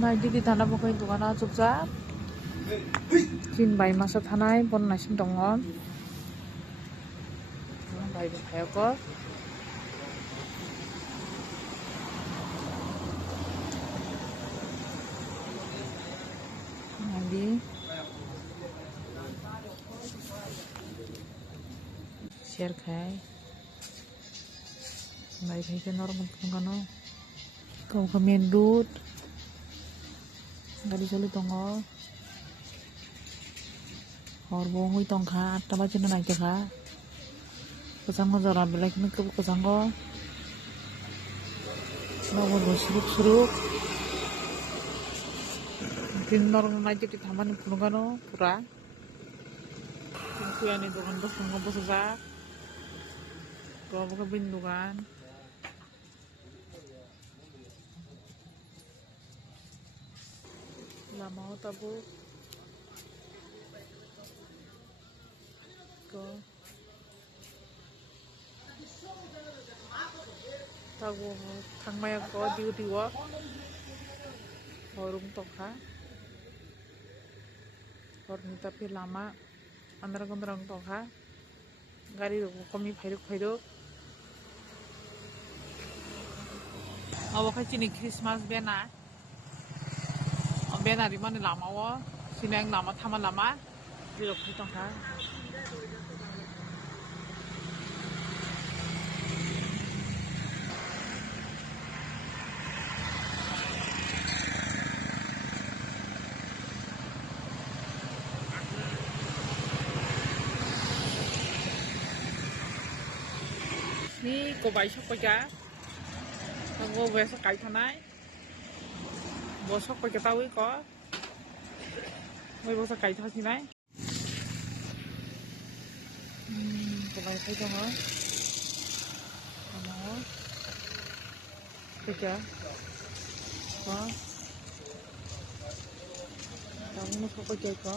Naididi thana bokai dukana chukjak tin bai masa thanai bon naising tongo bai bo khayako naidi share khai bai khai ke normal tongano kau ka main road gari choli tongo hor bo ngui tongkha 8ta bajino naitokha kosango jora belai kheno kosango nobo bo suruk tin normal naitoti thamani phunugano pura tin kuyani dokan bosango bosajak bobo bin dokan lamao tabuk ko tago thangmaya ko duty wo horung tokha horni tapi lama andra gondrong tokha gari komi phairuk abo khaitini Christmas bena benari mani lama wo sineng lama thama lama dirok khai tongkha ni kobai sokpaika tango besa kai thanai bo sokpaika tawi ko moi bosa kai thasinai kobai khai tongo ano kaya ko tango sokpaika ko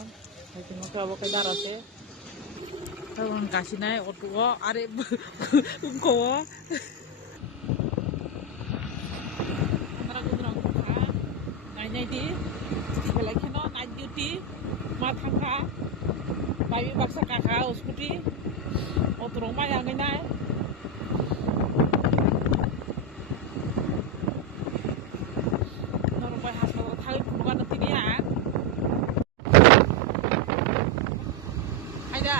hai tino ko abo kai darate Tawang kasih naik otuo, arep ungko. Antara gudrang ka, naik di, belai keno naik duty, matang ka, bayi baksa kakak, uskuti, oturong mah yang ini. Normal hasil thai bukan nanti ni ya. Ada.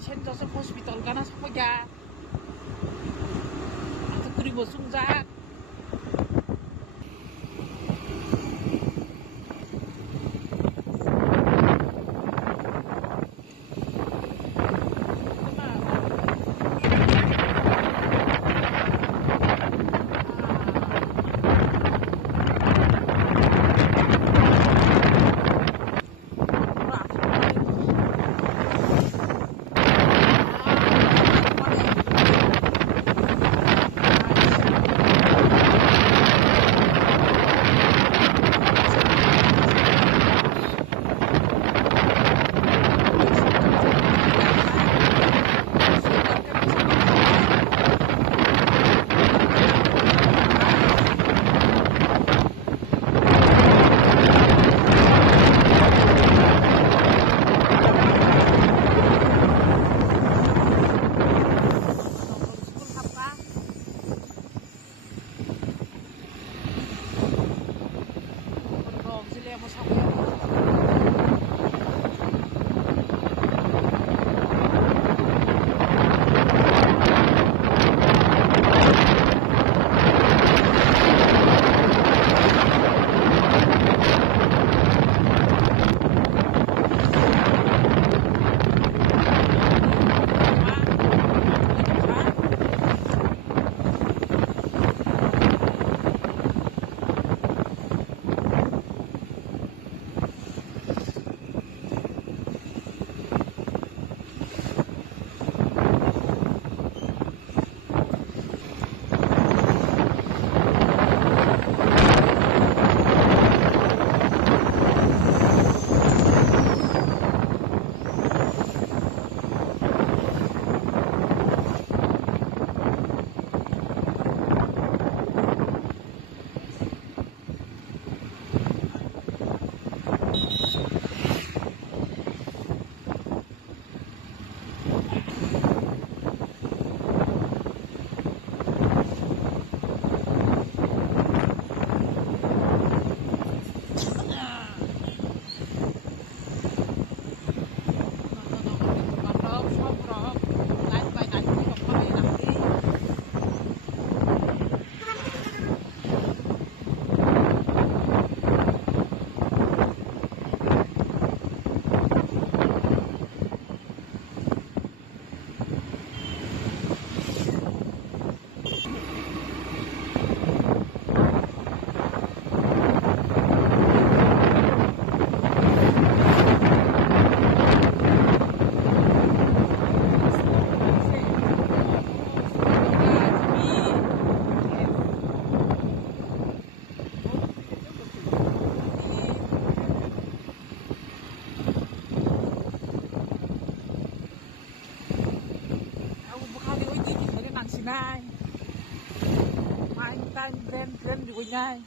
Saint Joseph Hospital kana sakpaja atau kuribo sungjak punya.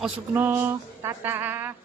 Osukno, tata.